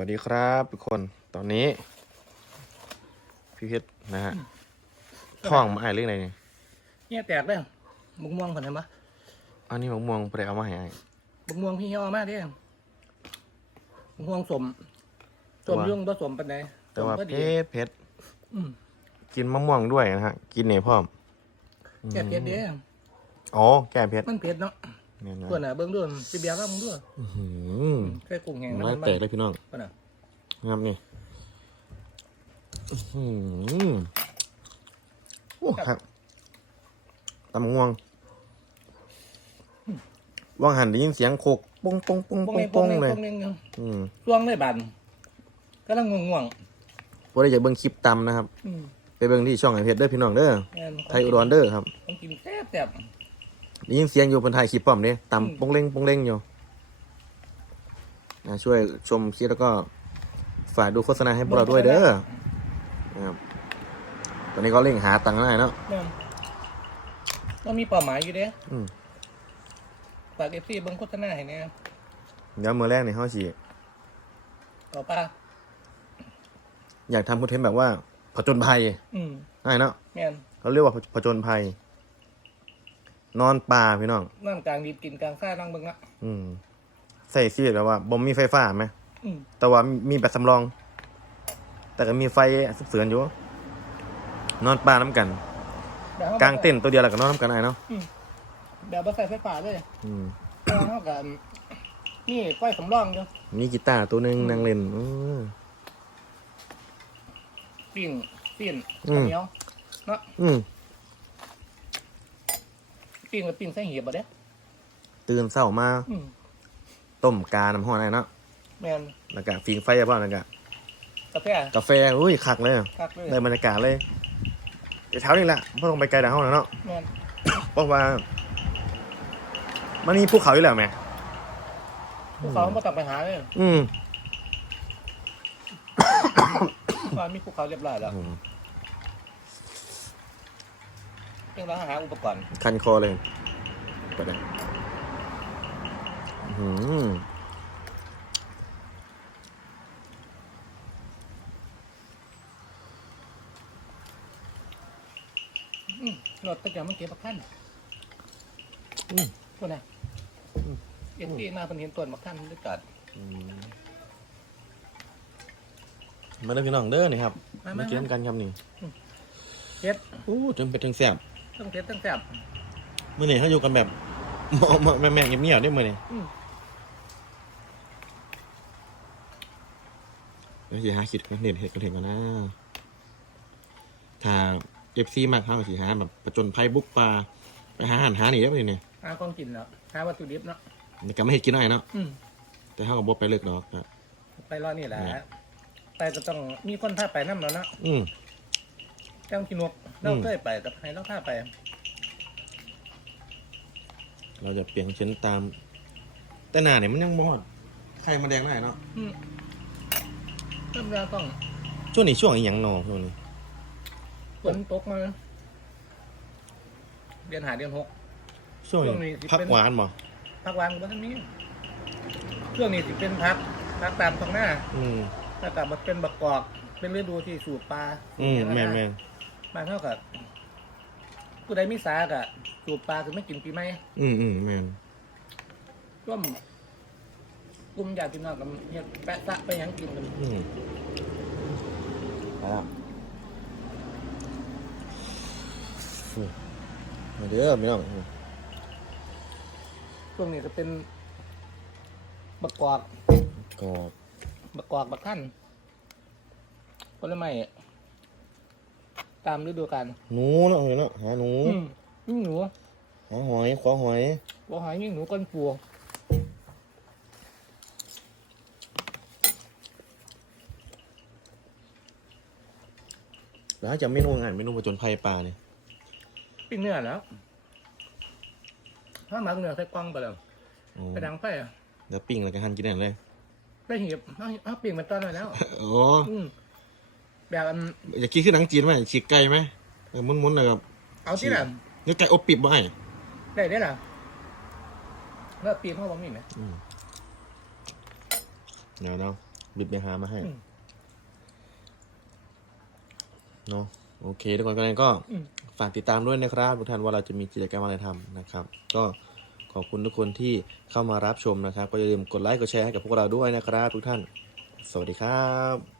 วัสดีครับทุกคนตอนนี้ พี่เพชรนะฮะท่องมาไอ้ายเรื่องอะไรเนี่ยเนี่ยแตกเลยบุกม่วงผ่านเห็นปะอันนี้มะม่วงไปเอามาให้อ้ายบุกม่วงพี่ย่อมากเด้บุกม่วงสมสมว่ายุ่งผสมปันใดแต่ว่าสมก็เพดีชรเพชรอืมกินมะม่วงด้วยนะฮะ กินเนี่ยพร้อมแก่เผ็ดเด้อ๋อแก้เพชรมันเผ็ดเนาะ เนี่ยนะเพื่อนอะเบิ้งด้วยสิเบียร์ก็มึงด้วยอื้อหือแค่กุ้งแห้งน้ำน้ำลามัยนแตกเลยพี่น้องเพื่อนอะนะครับนี่อื้อหือโอ้ครับตำมะม่วงว่างหันได้ยินเสียงโคกปุ้งปุ้งปุ้งปงปุ้งเน่งปปุ้งงเน่งเลยปงเน่งอยู่อืมช่วงเลยบันก็ลังง่วงพอได้จะเบิ่งคลิปตำนะครับ ๆอืมไปเบิ่งที่ช่องไอเพชรเด้อพี่น้องเด้อ แม่นไทยอุดรเด้อครับ ต้องกินแซ่บแซ่บ ได้ยินเสียงอยู่บนไทยคลิปพร้อมเด้อืมตำปงเล้งปงเล้งอยู่นะช่วยชมคลิปแล้วก็ฝากดูโฆษณาให้พวกเราด้วยเด้อนะครับตอนนี้ก็เร่งหาตังค์ได้เนาะแม่นต้องมีเป้าหมายอยู่เด้อืมฝากเอฟซีเบิ้งโฆษณาให้แน่เดี๋ยวมือแรกในห้องฉีต่อป้าอยากทำคอนเทนต์แบบว่าผจญภัยอืมง่ายเนาะแม่นเขาเรียกว่าผจญภัย นอนป่าพี่น้อง นั่งกลางดีบกินกลางซ่านั่งเบิ้งละอืมใส่ซีดแบบว่าบ่มีไฟฟ้าไหม อืมแต่ว่ามีแบบสำรอง แต่ก็มีไฟเสือนอยู่ นอนป่าน้ำกัน แบบเขกลางเต้นท์ตัวเดียวแล้วก็นอนน้ำกันไอ้เนาะแบบบ่ใส่ไฟฟ้าเลยอืมแล้วเท่ากับนี่ไฟสำรองอยู่มีกีตาร์ตัวหนึ่งนั่งเล่นเออปิ้งปิ้งอืม ข้าวเหนียวเนาะอืม ปิ้งกับปิ้งใส่เหียบบ่เด้ตื่นเช้ามาอืมต้มกาน้ำห้อนไอ้เนาะแม่นแล้วก็ฟิงไฟอะเปล่าแล้วก็กาแฟกาแฟอุ้ยคักเลยคักเลยได้บรรยากาศเลยเดี๋ยวเช้านี่แหละไม่ต้องไปไกลจากห้องแล้วเนาะแม่นเพราะว่า มันมีภูเขาอยู่แล้วไหมภูเขาบ่ต้องไปหาเลยอืมว่ามีภูเขาเรียบร้อยแล้ว อืม เพี ยงเราหาอุปกรณ์คันคอเลยไปเลยอื้อหืออืมรถก็จะมาเก็บบักคันอืมตัวน่ะเอ็นที่มาเพิ่นเห็นต้นบักคันด้วยกันอืมมาเด้อพี่น้องเด้อนี่ครับมามามาเกี่ยมกันครับนี่เฮ็ดอู้จนเป็นถึงแซ่บ ต้องเฮ็ดต้องแซ่บมื่อนี้เขาอยู่กันแบบหมอมาแม่แม่เงียบๆได้มื่อนี้อืมเดี๋ยวสิหาคิดกันเห็นเห็ดกันเห็นกันนะถ้าเอฟซีมากเขาสิหาแบบประจนภัยบุกป่าไปหาอาหารหาหนีได้ปะเนี่ยหาของกินแล้วหาวัตถุดิบเนาะนี่ก็ไม่เห็ดกินหน่อยเนาะอืมแต่เขาก็บอกไปเลิกดอกครับไปรอนี่แหละแม่ไปก็ต้องมีคนพาไปนำแล้วเนาะอืม เจ้ากินนกเราอืมเคยไปแต่ให้เราพาไป เราจะเปลี่ยนเช่นตาม แต่หน้าเนี่ยมันยังบอดไข่มาแดงหน่อยเนาะอืมเริ่มเราต้องช่วงนี้ช่วงอีหยังหนอช่วงนี้ฝนตกมา เดือนหาเดือนหก ช่วงช่วงนี้นี้สิพักเป็นหวานบ่พักวางก็ท่านนี้ช่วงนี้สิเป็นพักพักตามตรงหน้าอืมถ้ากับมันเป็นบักกอก เป็นฤดูที่สูบปลาอืมแม่นแม่น มาเท่ากับผู้ใดมีสากะสูบปลาคือไม่กินปีไหมอืมอืมแม่นร่วมกลุ่มญาติพี่น้องกับเฮ็ดแปะซะไปหยังกินกันอืมไปแล้วอืมมาเด้อพี่น้องช่วงนี้ก็เป็นบักกอกก็บักกอกบักขั้นผลไม้ ตามฤดูกาลหนูเนาะเห็นเนาะหาหนูอืมยิ่งหนูหาหอยขวาหอยบ่หอยยิ่งหนูก้นปูแล้วจะเมนูงานเมนูผจญภัยปลาเนี่ยปิ้งเนื้อแล้วถ้าหมักเนื้อใส่กล้องไปแล้วอ๋อไปดังไฟอะแล้วปิ้งแล้วก็หั่นกินได้เลย ได้เหียบเอาเอาปิ้งมันตอนหน่อยแล้ว โอ้อืม แบบอันอยากกินขึ้นหนังจีนไหมฉีกไก่ไหมเออมุนๆนะครับเอาที่น่ะเนื้อไก่อบปิบบ่ไอ้ได้ได้ล่ะแล้วปีนเข้าบ่มีไหมอืมเดี๋ยวเนาะบิดไปหามาให้อืมเนาะโอเคทุกคนก็เลยก็อืมฝากติดตามด้วยนะครับทุกท่านว่าเราจะมีกิจกรรมอะไรทำนะครับ ก็ขอบคุณทุกคนที่เข้ามารับชมนะครับ ก็อย่าลืมกดไลค์กดแชร์ให้กับพวกเราด้วยนะครับ ทุกท่าน สวัสดีครับ